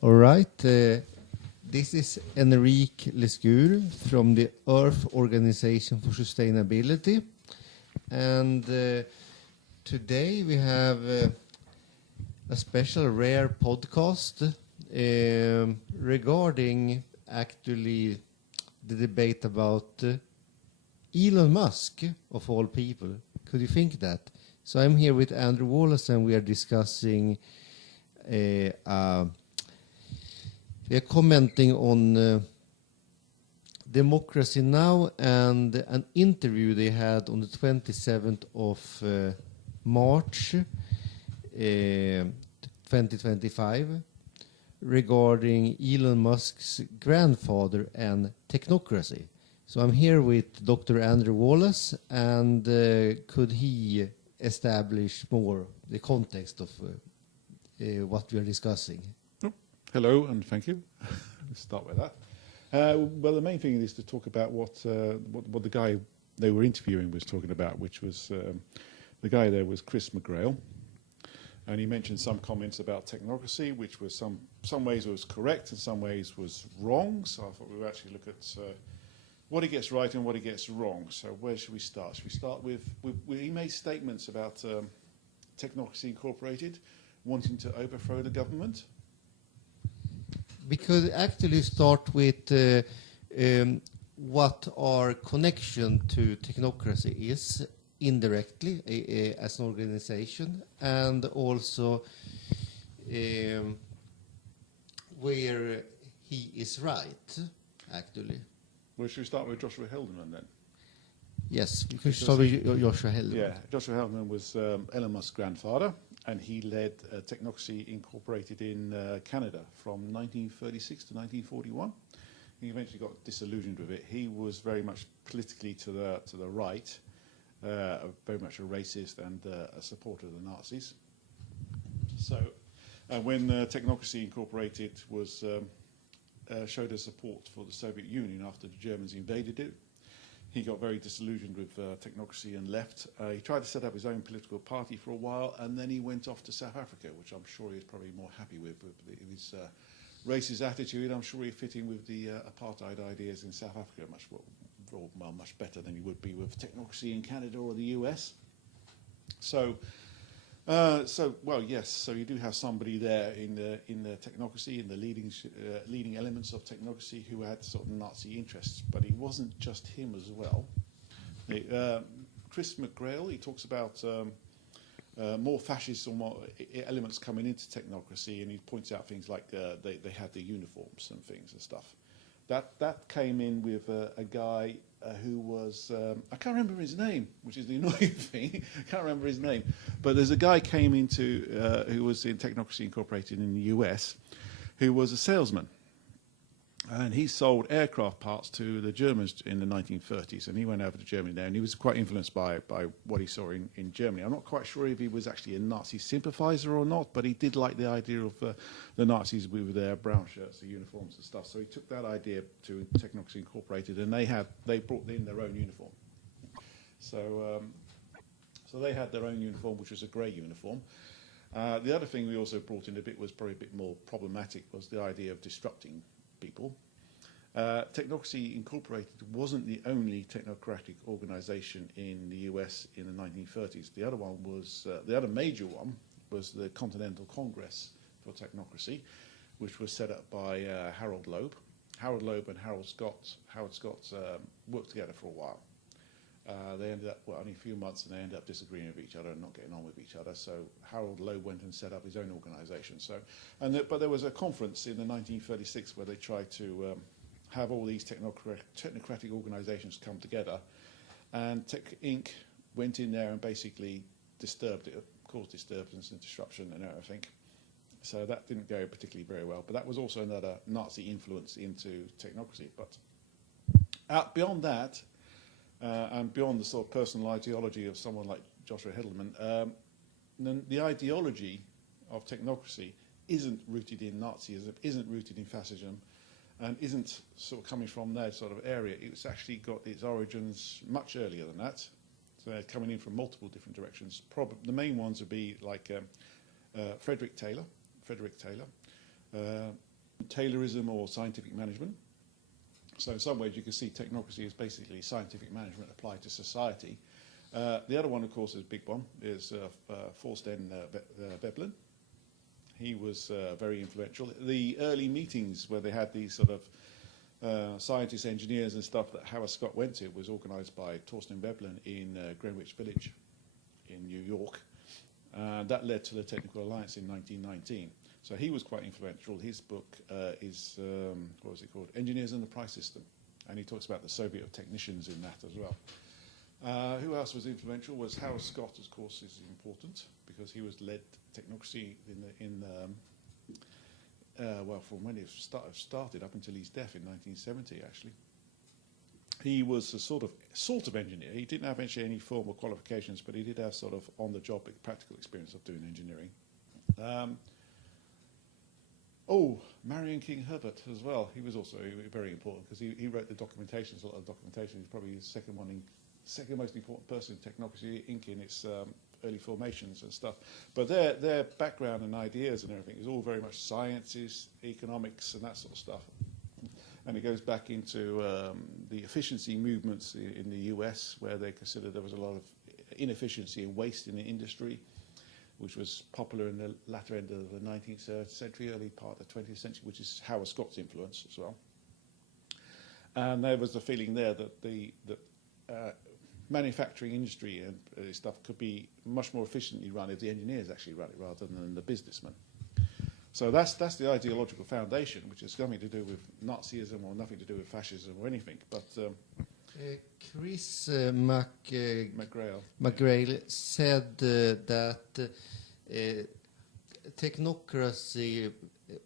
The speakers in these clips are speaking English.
All right. This is Enrique Lescure from the Earth Organization for Sustainability. And today we have a special rare podcast regarding actually the debate about Elon Musk, of all people. Could you think that? So I'm here with Andrew Wallace and we are discussing we are commenting on Democracy Now! And an interview they had on the 27th of March 2025 regarding Elon Musk's grandfather and technocracy. So I'm here with Dr. Andrew Wallace, and could he establish more the context of what we are discussing? Hello, and thank you. Let's start with that. Well, the main thing is to talk about what the guy they were interviewing was talking about, which was the guy there was Chris McGrail, and he mentioned some comments about technocracy, which was some ways was correct and some ways was wrong. So I thought we would actually look at what he gets right and what he gets wrong. So where should we start? Should we start with he made statements about Technocracy Incorporated wanting to overthrow the government? We could actually start with what our connection to technocracy is indirectly as an organization, and also where he is right, actually. Well, should we start with Joshua Haldeman then? Yes, we can start with Joshua Haldeman. Yeah, Joshua Haldeman was Elon Musk's grandfather, and he led Technocracy Incorporated in Canada from 1936 to 1941. He eventually got disillusioned with it. He was very much politically to the right, very much a racist and a supporter of the Nazis. So when Technocracy Incorporated was showed his support for the Soviet Union after the Germans invaded it, he got very disillusioned with technocracy and left. He tried to set up his own political party for a while, and then he went off to South Africa, which I'm sure he's probably more happy with his racist attitude. I'm sure he fit in with the apartheid ideas in South Africa much better than he would be with technocracy in Canada or the US. So you do have somebody there in the technocracy, in the leading elements of technocracy, who had sort of Nazi interests, but it wasn't just him as well. Chris McGrail, he talks about more fascist or more elements coming into technocracy, and he points out things like they had the uniforms and things and stuff. That came in with a guy who was, I can't remember his name, which is the annoying thing. I can't remember his name. But there's a guy came into, who was in Technocracy Incorporated in the US, who was a salesman. And he sold aircraft parts to the Germans in the 1930s, and he went over to Germany there, and he was quite influenced by what he saw in Germany. I'm not quite sure if he was actually a Nazi sympathizer or not, but he did like the idea of the Nazis with their brown shirts, the uniforms and stuff. So he took that idea to Technocracy Incorporated, and they brought in their own uniform. So they had their own uniform, which was a grey uniform. The other thing we also brought in was probably a bit more problematic, was the idea of disrupting people. Technocracy Incorporated wasn't the only technocratic organization in the US in the 1930s. The other one was, the other major one was the Continental Congress for Technocracy, which was set up by Harold Loeb. Harold Loeb and Howard Scott worked together for a while. They ended up, only a few months, and they ended up disagreeing with each other and not getting on with each other. So Harold Loeb went and set up his own organization. But there was a conference in the 1936 where they tried to have all these technocratic organizations come together, and Tech Inc. went in there and basically disturbed it, caused disturbance and disruption and everything. So that didn't go particularly very well. But that was also another Nazi influence into technocracy. But out beyond that, and beyond the sort of personal ideology of someone like Joshua Haldeman, the ideology of technocracy isn't rooted in Nazism, isn't rooted in fascism, and isn't sort of coming from that sort of area. It's actually got its origins much earlier than that. So they're coming in from multiple different directions. The main ones would be like Frederick Taylor. Taylorism or scientific management. So in some ways you can see technocracy is basically scientific management applied to society. The other one, of course, is a big one, is Thorstein Veblen. He was very influential. The early meetings where they had these sort of scientists, engineers and stuff that Howard Scott went to was organised by Thorstein Veblen in Greenwich Village in New York. That led to the Technical Alliance in 1919. So he was quite influential. His book is, what was it called? Engineers and the Price System. And he talks about the Soviet of technicians in that as well. Who else was influential was Howard Scott, of course, is important because he was led Technocracy well, from when it started up until his death in 1970, actually. He was a sort of engineer. He didn't have actually any formal qualifications, but he did have sort of on-the-job practical experience of doing engineering. Marion King Hubbert as well. He was also very important because he wrote the documentations, a lot of documentation. He's probably the second most important person in Technocracy Inc. in its early formations and stuff. But their background and ideas and everything is all very much sciences, economics and that sort of stuff. And it goes back into the efficiency movements in the US, where they considered there was a lot of inefficiency and waste in the industry, which was popular in the latter end of the 19th century, early part of the 20th century, which is Howard Scott's influence as well. And there was the feeling there that the manufacturing industry and stuff could be much more efficiently run if the engineers actually run it rather than the businessmen. So that's the ideological foundation, which has nothing to do with Nazism or nothing to do with fascism or anything. But Chris McGrail said that technocracy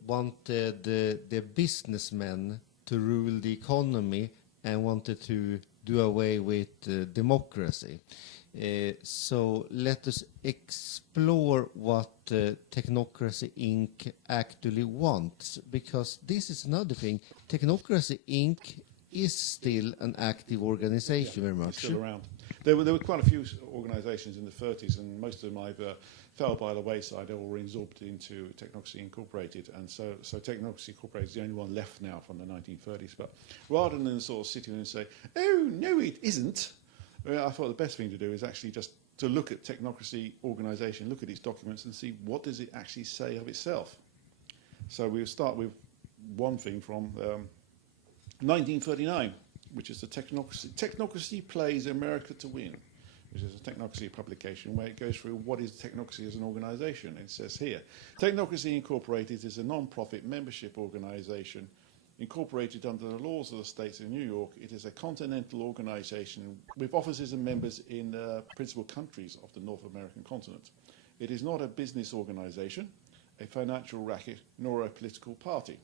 wanted the businessmen to rule the economy and wanted to do away with democracy. So let us explore what Technocracy Inc. actually wants, because this is another thing. Technocracy Inc. is still an active organization, very much. It's still around. There were quite a few organizations in the 30s, and most of them either fell by the wayside or were absorbed into Technocracy Incorporated. And so Technocracy Incorporated is the only one left now from the 1930s. But rather than sort of sitting and say, oh, no, it isn't, I thought the best thing to do is actually just to look at Technocracy organization, look at its documents and see what does it actually say of itself. So we'll start with one thing from 1939, which is the Technocracy Plays America to Win, which is a Technocracy publication where it goes through what is Technocracy as an organization. It says here, Technocracy Incorporated is a non-profit membership organization incorporated under the laws of the states of New York. It is a continental organization with offices and members in principal countries of the North American continent. It is not a business organization, a financial racket, nor a political party.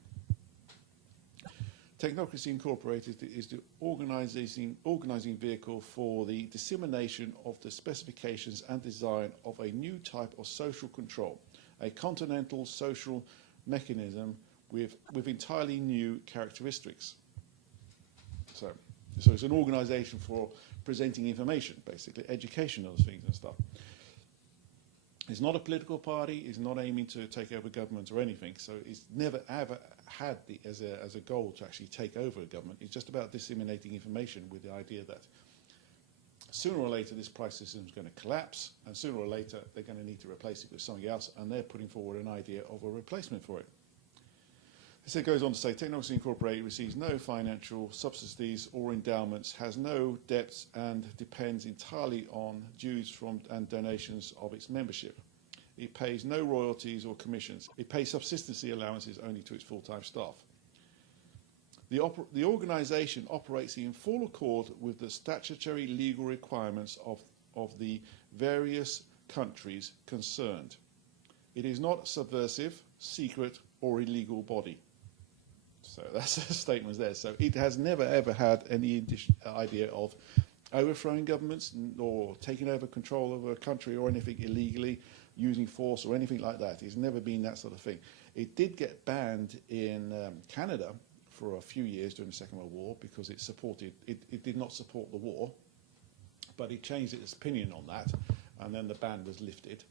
Technocracy Incorporated is the organizing vehicle for the dissemination of the specifications and design of a new type of social control, a continental social mechanism with entirely new characteristics. So it's an organization for presenting information, basically, educational things and stuff. It's not a political party. It's not aiming to take over government or anything. So it's never ever had as a goal to actually take over a government. It's just about disseminating information with the idea that sooner or later this price system is going to collapse, and sooner or later they're going to need to replace it with something else, and they're putting forward an idea of a replacement for it. So it goes on to say, Technocracy Incorporated receives no financial subsidies or endowments, has no debts, and depends entirely on dues from and donations of its membership. It pays no royalties or commissions. It pays subsistency allowances only to its full-time staff. The organisation operates in full accord with the statutory legal requirements of the various countries concerned. It is not a subversive, secret, or illegal body. So that's the statement there. So it has never, ever had any idea of overthrowing governments or taking over control of a country or anything illegally, using force or anything like that. It's never been that sort of thing. It did get banned in Canada for a few years during the Second World War because it did not support the war, but it changed its opinion on that, and then the ban was lifted.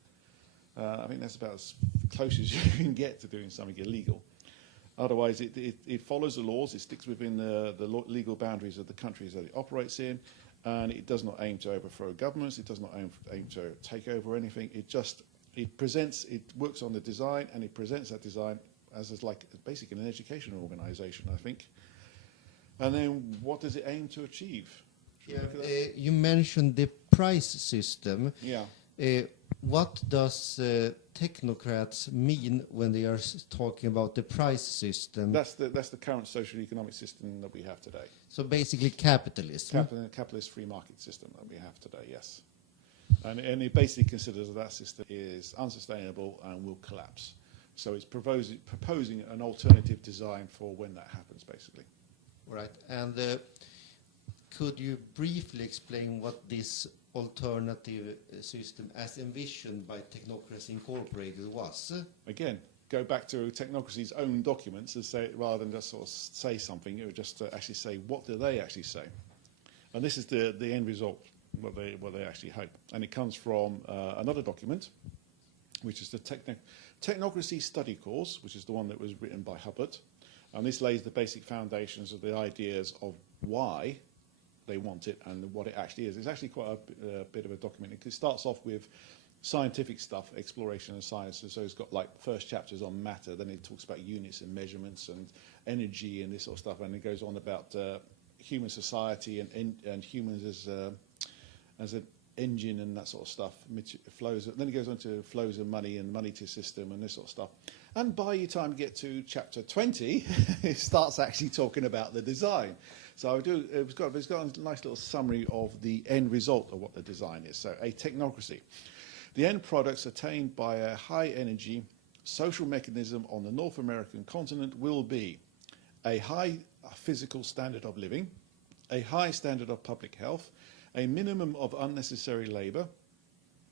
I think that's about as close as you can get to doing something illegal. Otherwise, it follows the laws, it sticks within the legal boundaries of the countries that it operates in, and it does not aim to overthrow governments, it does not aim to take over anything, it works on the design, and it presents that design as like basically an educational organisation, I think. And then what does it aim to achieve? You mentioned the price system. Yeah. What does technocrats mean when they are talking about the price system? That's the current socioeconomic system that we have today. So basically capitalism. Capitalist free market system that we have today, yes. And it basically considers that system is unsustainable and will collapse. So it's proposing an alternative design for when that happens, basically. Right. And could you briefly explain what this alternative system as envisioned by Technocracy Incorporated was? Again, go back to Technocracy's own documents and say, rather than just sort of say something, it would just actually say, what do they actually say? And this is the end result, what they actually hope. And it comes from another document, which is the Technocracy Study course, which is the one that was written by Hubbert. And this lays the basic foundations of the ideas of why they want it and what it actually is. It's actually quite a bit of a document. It starts off with scientific stuff, exploration and science. So it's got like first chapters on matter, then it talks about units and measurements and energy and this sort of stuff, and it goes on about human society and humans as an engine and that sort of stuff, flows. Then it goes on to flows of money and money to system and this sort of stuff. And by the time you get to chapter 20, it starts actually talking about the design. So it's got a nice little summary of the end result of what the design is. So a technocracy. The end products attained by a high energy social mechanism on the North American continent will be a high physical standard of living, a high standard of public health, a minimum of unnecessary labor,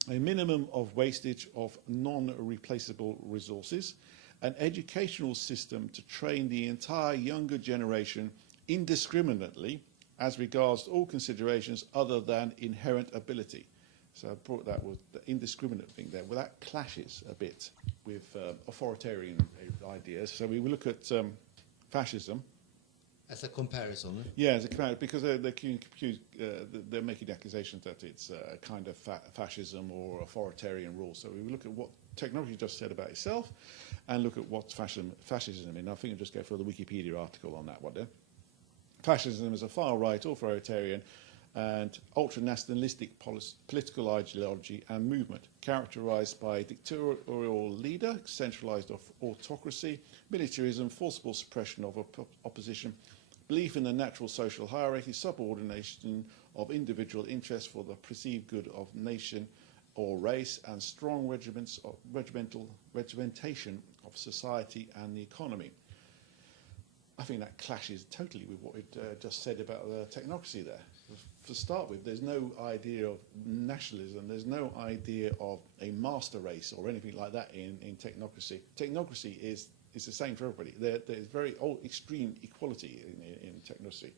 a minimum of wastage of non-replaceable resources, an educational system to train the entire younger generation indiscriminately as regards all considerations other than inherent ability. So I brought that with the indiscriminate thing there. Well, that clashes a bit with authoritarian ideas. So we will look at fascism. As a comparison? Yeah, as a comparison, because they're making accusations that it's a kind of fascism or authoritarian rule. So we will look at what technology just said about itself and look at what fascism is. I think I'll just go for the Wikipedia article on that one there. Fascism is a far-right, authoritarian and ultra-nationalistic political ideology and movement characterized by dictatorial leader, centralized autocracy, militarism, forcible suppression of opposition, belief in the natural social hierarchy, subordination of individual interests for the perceived good of nation or race, and strong regimentation of society and the economy. I think that clashes totally with what we just said about the technocracy there. To start with, there's no idea of nationalism, there's no idea of a master race or anything like that in technocracy. Technocracy is the same for everybody. There's very extreme equality in technocracy.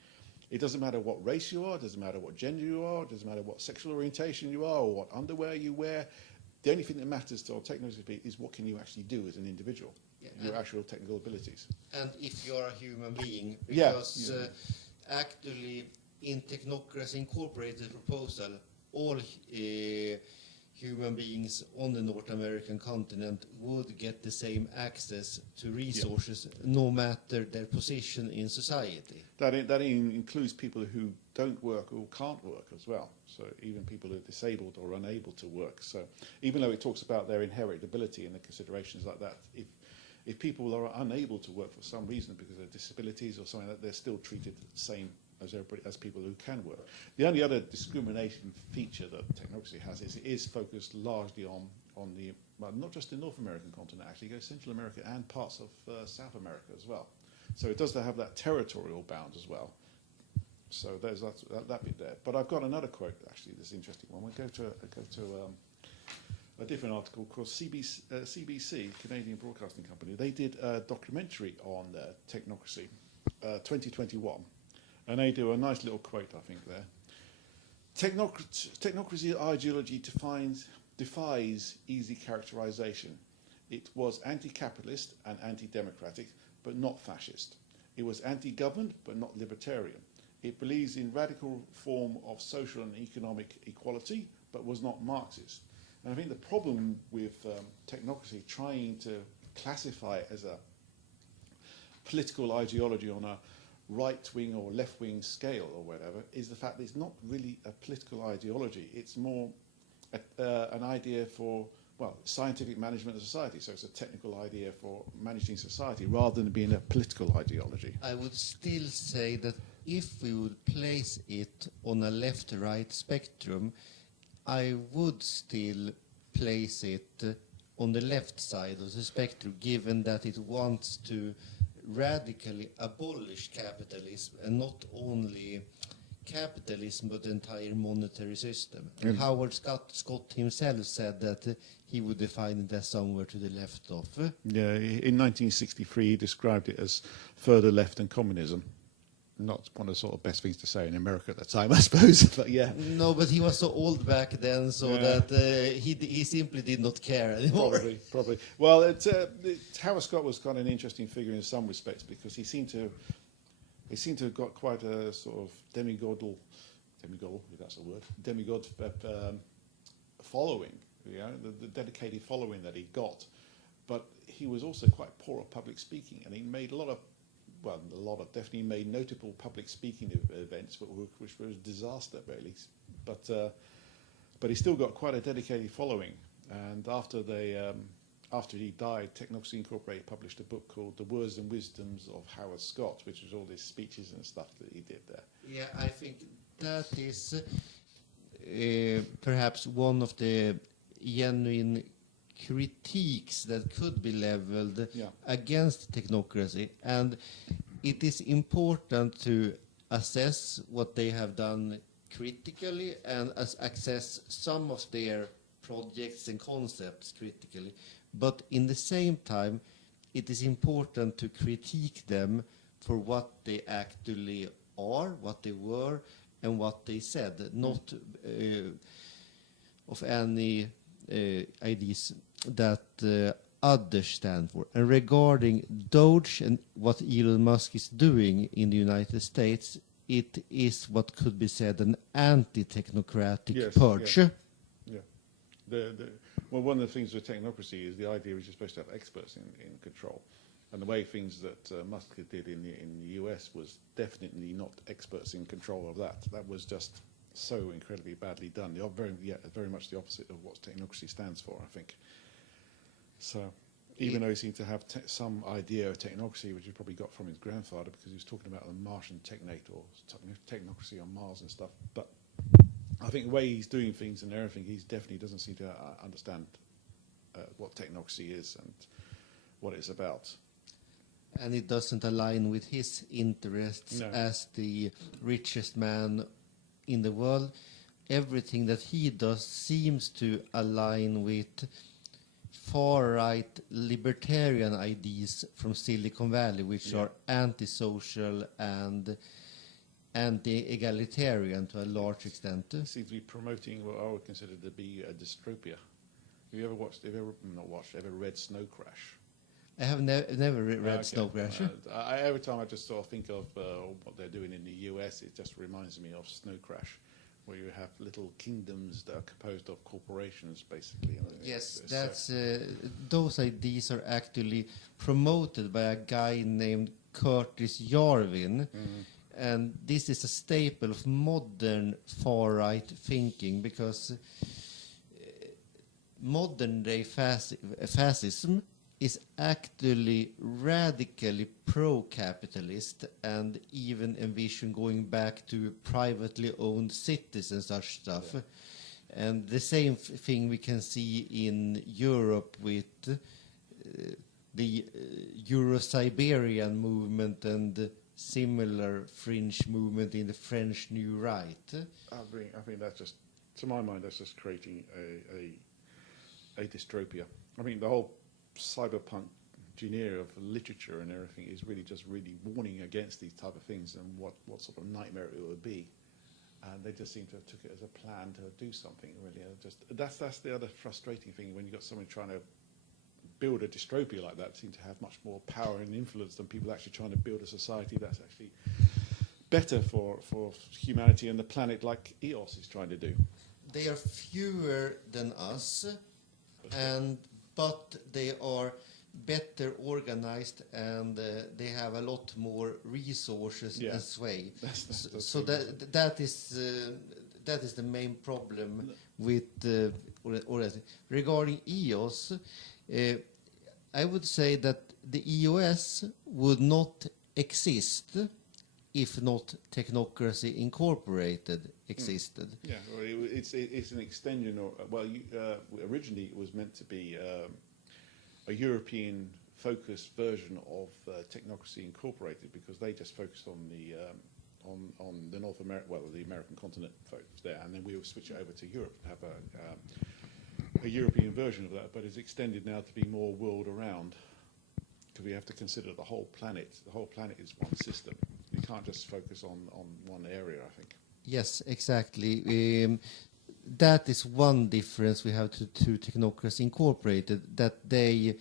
It doesn't matter what race you are, it doesn't matter what gender you are, it doesn't matter what sexual orientation you are or what underwear you wear. The only thing that matters to technocracy is what can you actually do as an individual, your actual technical abilities. And if you're a human being, because actually in Technocracy Incorporated proposal, all human beings on the North American continent would get the same access to resources no matter their position in society. That includes people who don't work or can't work as well. So even people who are disabled or unable to work. So even though it talks about their inherent ability and the considerations like that, if people are unable to work for some reason because of disabilities or something like that, they're still treated the same as people who can work. The only other discrimination feature that technocracy has is it is focused largely on the, well, not just the North American continent, actually, it goes Central America and parts of South America as well. So it does have that territorial bound as well. So there's that bit there. But I've got another quote, actually, this interesting one. We'll go to a different article called CBC, Canadian Broadcasting Company. They did a documentary on technocracy, 2021. And they do a nice little quote, I think, there. Technocracy ideology defies easy characterization. It was anti-capitalist and anti-democratic, but not fascist. It was anti-government, but not libertarian. It believes in radical form of social and economic equality, but was not Marxist. And I think the problem with technocracy trying to classify it as a political ideology on a right-wing or left-wing scale or whatever is the fact that it's not really a political ideology. It's more an idea for, well, scientific management of society. So it's a technical idea for managing society rather than being a political ideology. I would still say that if we would place it on a left-right spectrum, I would still place it on the left side of the spectrum, given that it wants to radically abolish capitalism, and not only capitalism but the entire monetary system. And Howard Scott himself said that he would define it as somewhere to the left of. Yeah, in 1963 he described it as further left than communism. Not one of the sort of best things to say in America at the time, I suppose, but yeah. No, but he was so old back then, so that he simply did not care anymore. Probably. Well, Howard Scott was kind of an interesting figure in some respects because he seemed to have got quite a sort of demigod, if that's a word, demigod following, you know, the dedicated following that he got. But he was also quite poor at public speaking, and he made definitely made notable public speaking events, which was a disaster, really. But he still got quite a dedicated following. And after he died, Technocracy Incorporated published a book called The Words and Wisdoms of Howard Scott, which was all his speeches and stuff that he did there. Yeah, I think that is perhaps one of the genuine critiques that could be leveled against technocracy, and it is important to assess what they have done critically and access some of their projects and concepts critically, but in the same time it is important to critique them for what they actually are, what they were, and what they said, not of any ideas that others stand for. And regarding Doge and what Elon Musk is doing in the United States, it is what could be said an anti-technocratic purge. Yeah. Well, one of the things with technocracy is the idea is you're supposed to have experts in control. And the way things that Musk did in the US was definitely not experts in control of that. That was just so incredibly badly done. They're very much the opposite of what technocracy stands for, I think. So, even though he seemed to have some idea of technocracy, which he probably got from his grandfather, because he was talking about the Martian technate or technocracy on Mars and stuff. But I think the way he's doing things and everything, he definitely doesn't seem to understand what technocracy is and what it's about. And it doesn't align with his interests as the richest man in the world. Everything that he does seems to align with far-right libertarian ideas from Silicon Valley, which are antisocial and anti-egalitarian to a large extent. It seems to be promoting what I would consider to be a dystopia. Have you ever read Snow Crash? I have never read Snow Crash. Every time I just sort of think of what they're doing in the US, it just reminds me of Snow Crash, where you have little kingdoms that are composed of corporations, basically. Yes, those ideas are actually promoted by a guy named Curtis Yarvin, and this is a staple of modern far-right thinking, because modern-day fascism is actually radically pro-capitalist and even envision going back to privately owned cities and such stuff. Yeah. And the same thing we can see in Europe with the Euro-Siberian movement and similar fringe movement in the French New Right. I think that's just, to my mind, that's just creating a dystopia. I mean, the whole cyberpunk genre of literature and everything is really warning against these type of things and what sort of nightmare it would be. And they just seem to have took it as a plan to do something, really. That's the other frustrating thing when you've got someone trying to build a dystopia like that seem to have much more power and influence than people actually trying to build a society that's actually better for humanity and the planet, like EOS is trying to do. They are fewer than us, but they are better organized, and they have a lot more resources and sway. So that is the main problem with regarding EOS. I would say that the EOS would not exist if not Technocracy Incorporated existed. Yeah, well, it's an extension, originally it was meant to be a European-focused version of Technocracy Incorporated, because they just focused on the North America, the American continent focus there, and then we will switch it over to Europe and have a European version of that. But it's extended now to be more world around, because we have to consider the whole planet. The whole planet is one system. You can't just focus on one area, I think. Yes, exactly. That is one difference we have to Technocracy Incorporated, that they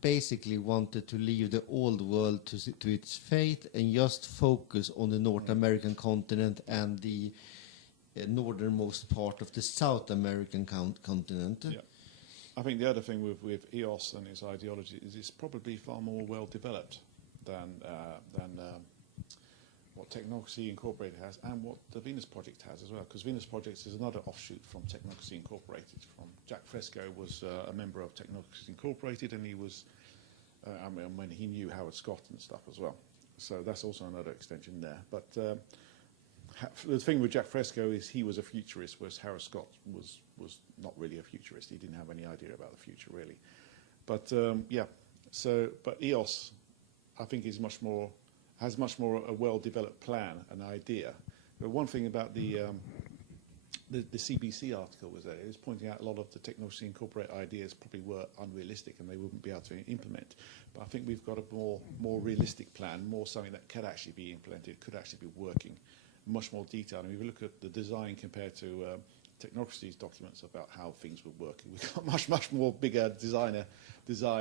basically wanted to leave the old world to its fate and just focus on the North American continent and the northernmost part of the South American continent. Yeah. I think the other thing with EOS and its ideology is it's probably far more well developed than what Technocracy Incorporated has and what the Venus Project has as well, because Venus Project is another offshoot from Technocracy Incorporated. Jack Fresco was a member of Technocracy Incorporated, and he was, when he knew Howard Scott and stuff as well. So that's also another extension there. But the thing with Jack Fresco is he was a futurist, whereas Howard Scott was not really a futurist. He didn't have any idea about the future, really. But but EOS, I think, has much more a well-developed plan, an idea. But one thing about the CBC article was that it was pointing out a lot of the Technocracy Incorporated ideas probably were unrealistic and they wouldn't be able to implement. But I think we've got a more realistic plan, more something that could actually be implemented, could actually be working, much more detailed. And if you look at the design compared to Technocracy's documents about how things would work, we've got much more bigger design,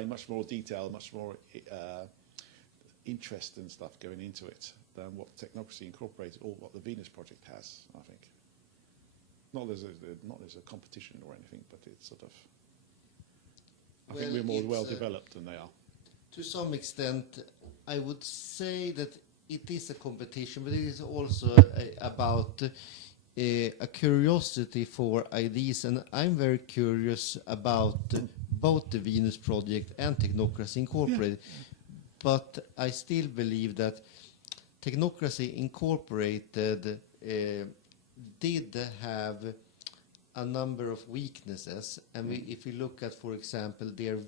much more detail, much more interest and stuff going into it than what Technocracy Incorporated or what the Venus Project has, I think. Not as a competition or anything, but it's sort of, I think we're more well developed than they are. To some extent, I would say that it is a competition, but it is also about a curiosity for ideas, and I'm very curious about both the Venus Project and Technocracy Incorporated. Yeah. But I still believe that Technocracy Incorporated did have a number of weaknesses, and if we look at, for example, their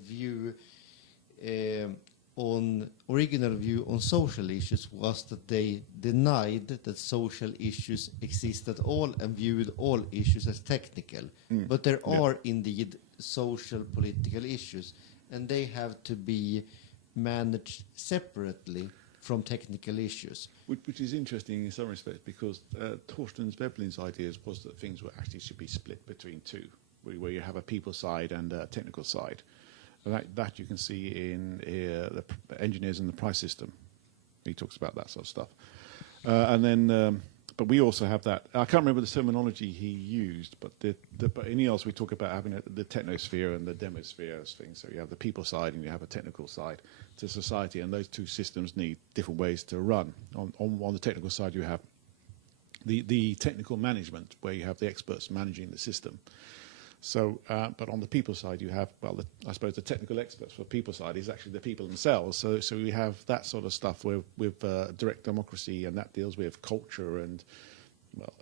original view on social issues was that they denied that social issues exist at all and viewed all issues as technical. But there are indeed social political issues, and they have to be managed separately from technical issues. Which is interesting in some respects, because Thorstein Veblen's ideas was that things should be split between two, where you have a people side and a technical side. And that you can see in the engineers and the price system. He talks about that sort of stuff. But we also have that. I can't remember the terminology he used, but in EOS we talk about having the technosphere and the demosphere thing. So you have the people side and you have a technical side to society, and those two systems need different ways to run. On the technical side, you have the technical management, where you have the experts managing the system. So, but on the people side, you have, I suppose the technical experts for the people side is actually the people themselves. So we have that sort of stuff with direct democracy, and that deals with culture and,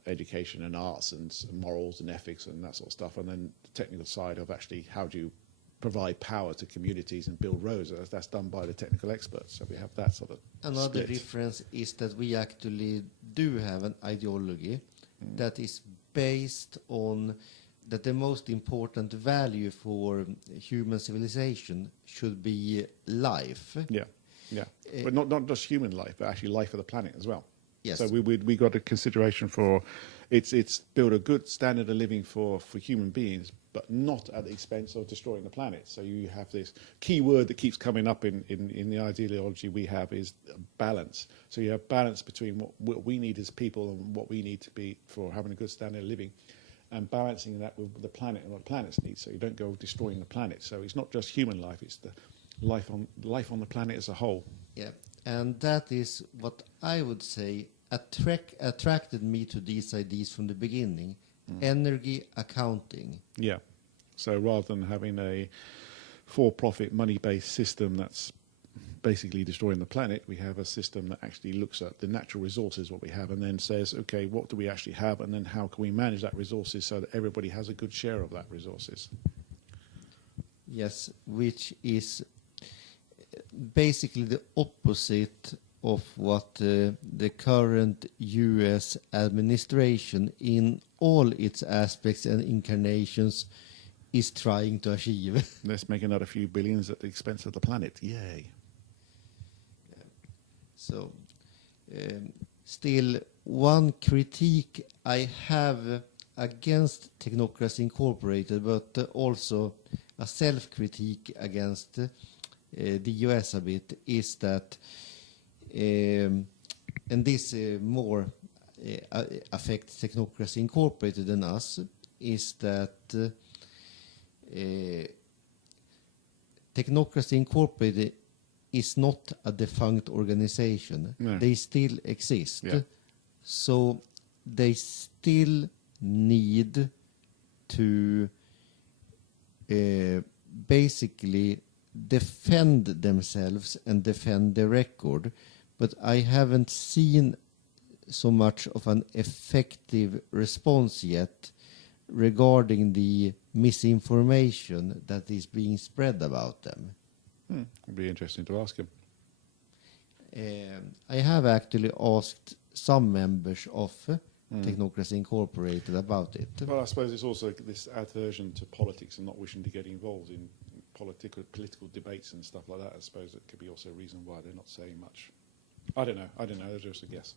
education and arts and morals and ethics and that sort of stuff. And then the technical side of actually how do you provide power to communities and build roads. That's done by the technical experts. So we have that sort of Another split. difference is that we actually do have an ideology that is based on that the most important value for human civilization should be life. Yeah. But not just human life, but actually life of the planet as well. Yes. So we got a consideration for it's build a good standard of living for human beings, but not at the expense of destroying the planet. So you have this key word that keeps coming up in the ideology we have is balance. So you have balance between what we need as people and what we need to be for having a good standard of living, and balancing that with the planet and what the planet's needs. So you don't go destroying the planet. So it's not just human life; it's the life on the planet as a whole. Yeah, and that is what I would say attracted me to these ideas from the beginning. Energy accounting. Yeah. So rather than having a for-profit, money-based system that's basically destroying the planet, we have a system that actually looks at the natural resources, what we have, and then says, okay, what do we actually have, and then how can we manage that resources so that everybody has a good share of that resources. Yes, which is basically the opposite of what the current U.S. administration in all its aspects and incarnations is trying to achieve. Let's make another few billions at the expense of the planet. Yay. So, still, one critique I have against Technocracy Incorporated, but also a self-critique against the US a bit, is that, and this more affects Technocracy Incorporated than us, is that Technocracy Incorporated is not a defunct organization. No. They still exist. Yeah. So they still need to basically defend themselves and defend their record. But I haven't seen so much of an effective response yet regarding the misinformation that is being spread about them. It'd be interesting to ask him. I have actually asked some members of Technocracy Incorporated about it. Well, I suppose it's also this aversion to politics and not wishing to get involved in political debates and stuff like that. I suppose it could be also a reason why they're not saying much. I don't know. That's just a guess.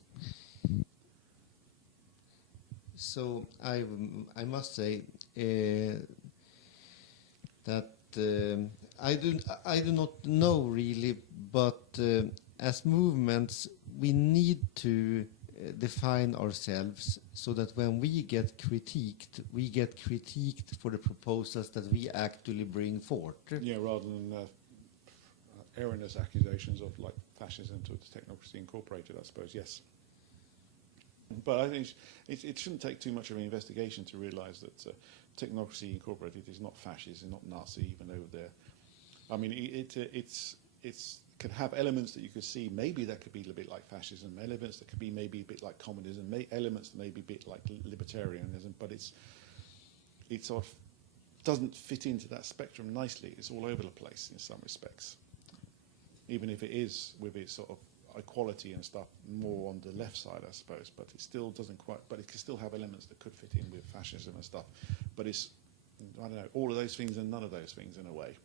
So I must say that I do not know really, but as movements we need to define ourselves so that when we get critiqued for the proposals that we actually bring forth. Yeah, rather than erroneous accusations of like fascism to Technocracy Incorporated, I suppose, yes. But I think it shouldn't take too much of an investigation to realise that Technocracy Incorporated is not fascist and not Nazi, even though they're. I mean, it's could have elements that you could see maybe that could be a bit like fascism, elements that could be maybe a bit like communism, elements that may be a bit like libertarianism, but it sort of doesn't fit into that spectrum nicely. It's all over the place in some respects, even if it is with its sort of equality and stuff more on the left side, I suppose, but it still doesn't quite, but it can still have elements that could fit in with fascism and stuff, but it's, I don't know, all of those things and none of those things in a way.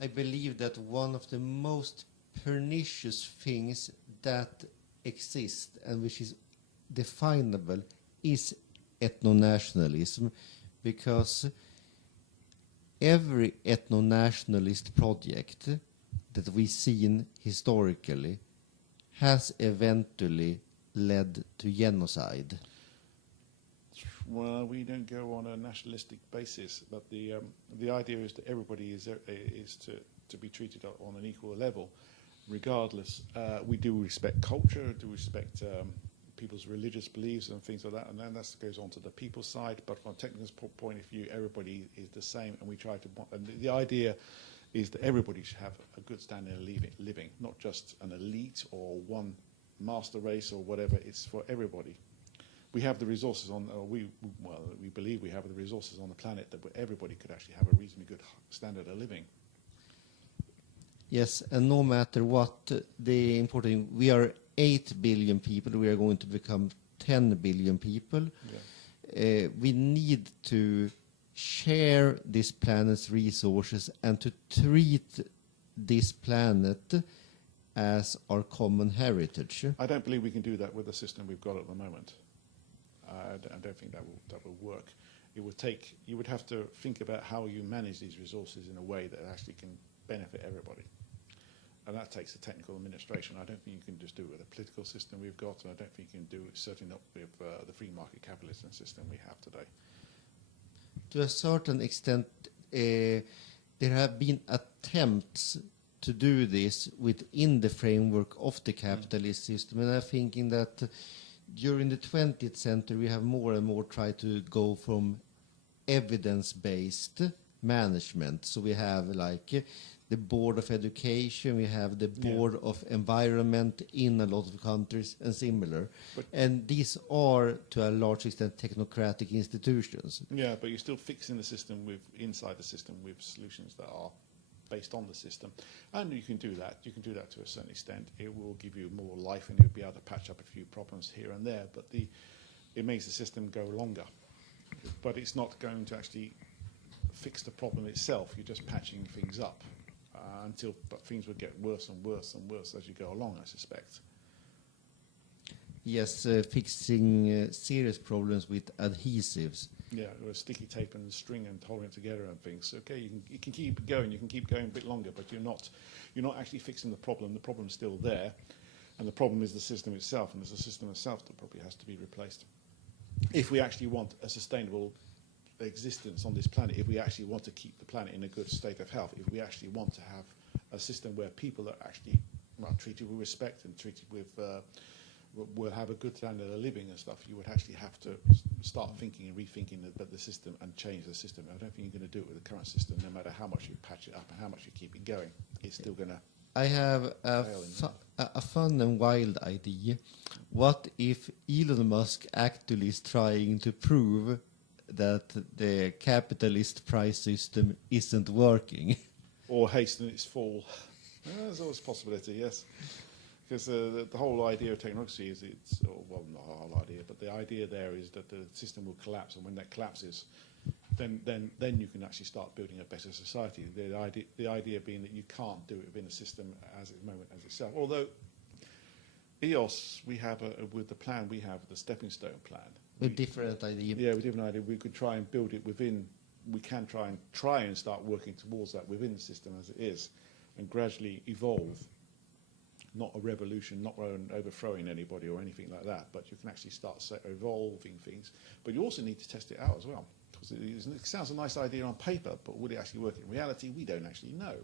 I believe that one of the most pernicious things that exist and which is definable is ethno-nationalism, because every ethno-nationalist project that we've seen historically has eventually led to genocide. Well, we don't go on a nationalistic basis, but the idea is that everybody is to be treated on an equal level, regardless. We do respect culture, do respect people's religious beliefs and things like that, and then that goes on to the people's side. But from a technical point of view, everybody is the same, and we try to. And the idea is that everybody should have a good standard of living, not just an elite or one master race or whatever. It's for everybody. We have the resources on, we believe we have the resources on the planet that everybody could actually have a reasonably good standard of living. Yes, and no matter what the important, we are 8 billion people, we are going to become 10 billion people. Yeah. We need to share this planet's resources and to treat this planet as our common heritage? I don't believe we can do that with the system we've got at the moment. I don't think that will work. You would have to think about how you manage these resources in a way that actually can benefit everybody. And that takes a technical administration. I don't think you can just do it with a political system we've got, and I don't think you can do it, certainly not with the free market capitalism system we have today. To a certain extent, there have been attempts to do this within the framework of the capitalist system, and I'm thinking that during the 20th century we have more and more tried to go from evidence-based management. So we have like the Board of Education, we have the Board of Environment in a lot of countries and similar. And these are, to a large extent, technocratic institutions. Yeah, but you're still fixing the system inside the system with solutions that are based on the system. And you can do that. You can do that to a certain extent. It will give you more life and you'll be able to patch up a few problems here and there. But it makes the system go longer. But it's not going to actually fix the problem itself. You're just patching things up. But things would get worse and worse and worse as you go along, I suspect. Yes, fixing serious problems with adhesives. Yeah, or sticky tape and string and holding it together and things. Okay, you can keep going. You can keep going a bit longer, but you're not actually fixing the problem. The problem's still there, and the problem is the system itself, and there's a system itself that probably has to be replaced. If we actually want a sustainable existence on this planet, if we actually want to keep the planet in a good state of health, if we actually want to have a system where people are actually treated with respect and treated with will have a good standard of living and stuff, you would actually have to start thinking and rethinking the system and change the system. I don't think you're going to do it with the current system, no matter how much you patch it up and how much you keep it going. It's still going to. I have a fun and wild idea. What if Elon Musk actually is trying to prove that the capitalist price system isn't working? Or hasten its fall. There's always a possibility, yes. Because the whole idea of technocracy is not the whole idea, but the idea there is that the system will collapse, and when that collapses, then you can actually start building a better society. The idea being that you can't do it within a system as at the moment as itself. Although EOS, we have with the plan we have, the stepping stone plan. With different idea. Yeah, with different idea. We could try and build it within. We can try and start working towards that within the system as it is, and gradually evolve. Not a revolution, not overthrowing anybody or anything like that, but you can actually start evolving things. But you also need to test it out as well, because it sounds a nice idea on paper, but would it actually work in reality? We don't actually know.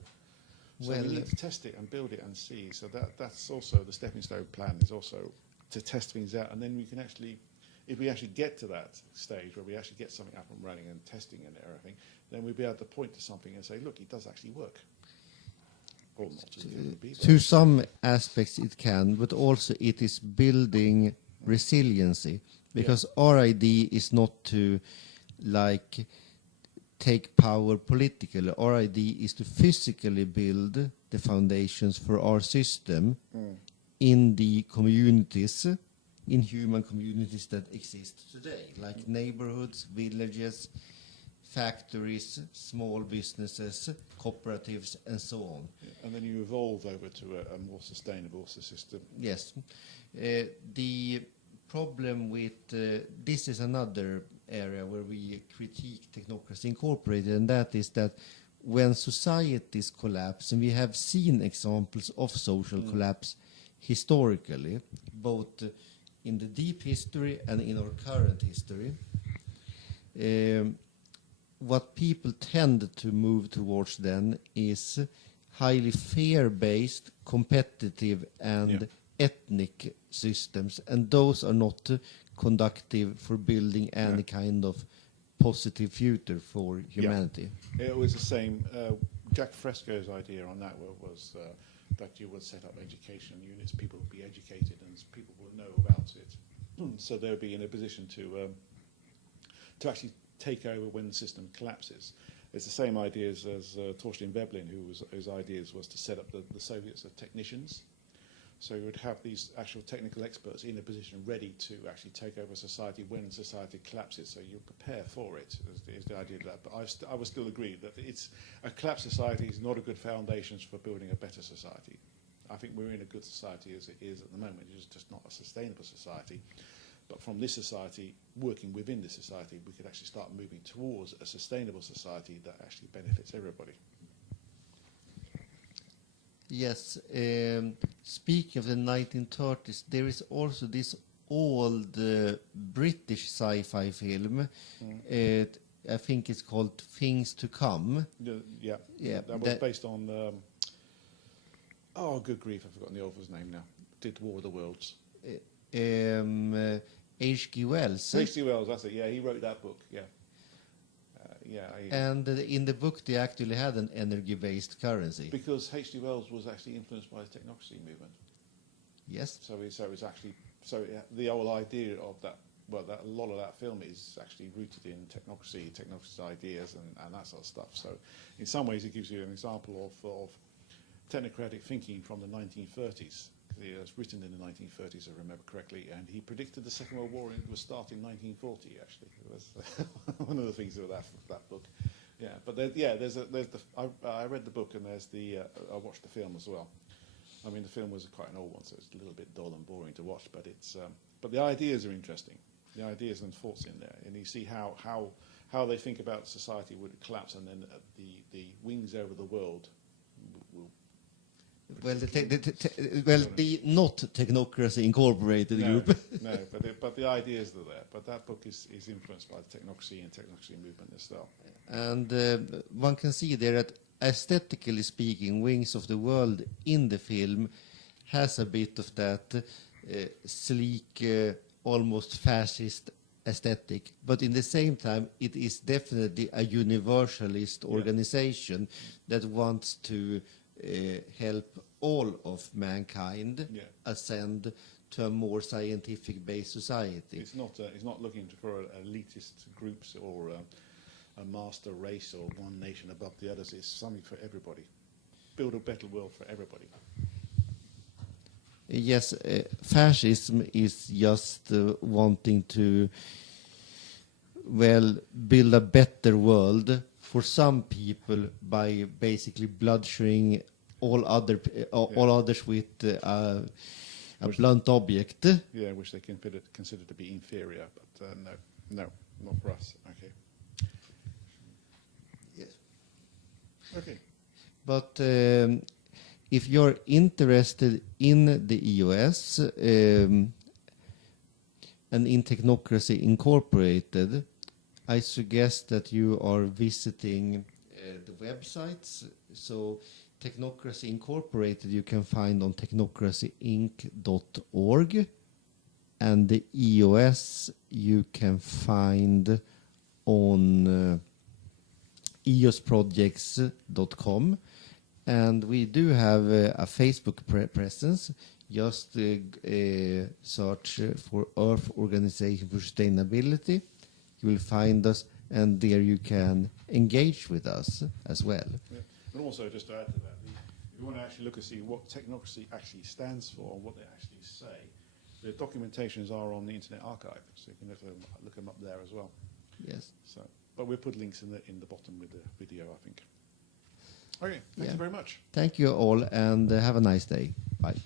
So we need to test it and build it and see. So that's also the stepping stone plan, is also to test things out, and then we can actually, if we actually get to that stage where we actually get something up and running and testing and everything, then we'll be able to point to something and say, look, it does actually work. Or not. To some aspects it can, but also it is building resiliency, because our idea is not to take power politically. Our idea is to physically build the foundations for our system in the communities, in human communities that exist today, like neighborhoods, villages, factories, small businesses, cooperatives, and so on. And then you evolve over to a more sustainable system. Yes. The problem with this is another area where we critique Technocracy Incorporated, and that is that when societies collapse, and we have seen examples of social collapse historically, both in the deep history and in our current history, what people tend to move towards then is highly fear-based, competitive, and ethnic systems, and those are not conductive for building any kind of positive future for humanity. Yeah. It was the same. Jack Fresco's idea on that was that you would set up education units, people would be educated, and people would know about it. So they would be in a position to actually take over when the system collapses. It's the same ideas as Thorstein Veblen, whose ideas was to set up the Soviets as technicians. So you would have these actual technical experts in a position ready to actually take over society when society collapses. So you prepare for it, is the idea of that. But I would still agree that a collapsed society is not a good foundation for building a better society. I think we're in a good society as it is at the moment. It's just not a sustainable society. But from this society, working within this society, we could actually start moving towards a sustainable society that actually benefits everybody. Yes. Speaking of the 1930s, there is also this old British sci-fi film. I think it's called Things to Come. Yeah. That was based on... good grief, I've forgotten the author's name now. Did War of the Worlds. H.G. Wells. H.G. Wells, that's it. Yeah, he wrote that book. Yeah. And in the book, they actually had an energy-based currency. Because H.G. Wells was actually influenced by the Technocracy movement. Yes. So it's actually the whole idea of that. Well, a lot of that film is actually rooted in technocracy ideas, and that sort of stuff. So, in some ways, it gives you an example of technocratic thinking from the 1930s. It was written in the 1930s, if I remember correctly, and he predicted the Second World War would start in 1940. Actually, it was one of the things of that book. Yeah, but I read the book, and I watched the film as well. I mean, the film was quite an old one, so it's a little bit dull and boring to watch. But but the ideas are interesting. The ideas and thoughts in there, and you see how they think about society would collapse, and then the wings over the world will. Well, the not Technocracy Incorporated group. No, but the ideas are there. But that book is influenced by the Technocracy and Technocracy movement as well. And one can see there that, aesthetically speaking, Wings of the World in the film has a bit of that sleek, almost fascist aesthetic, but in the same time, it is definitely a universalist organization that wants to help all of mankind ascend to a more scientific-based society. It's not looking for elitist groups or a master race or one nation above the others. It's something for everybody. Build a better world for everybody. Yes, fascism is just wanting to, build a better world for some people by basically bloodshedding all others with a blunt object. Yeah, which they consider to be inferior, but no, not for us. Okay. Yes. Okay. But if you're interested in the EOS and in Technocracy Incorporated, I suggest that you are visiting the websites. So Technocracy Incorporated you can find on technocracyinc.org, and the EOS you can find on eosprojects.com. And we do have a Facebook presence. Just search for Earth Organization for Sustainability. You will find us, and there you can engage with us as well. Yeah. And also, just to add to that, if you want to actually look and see what technocracy actually stands for and what they actually say, the documentations are on the Internet Archive, so you can look them up there as well. Yes. So, but we'll put links in the bottom with the video, I think. Okay, thank you very much. Thank you all, and have a nice day. Bye.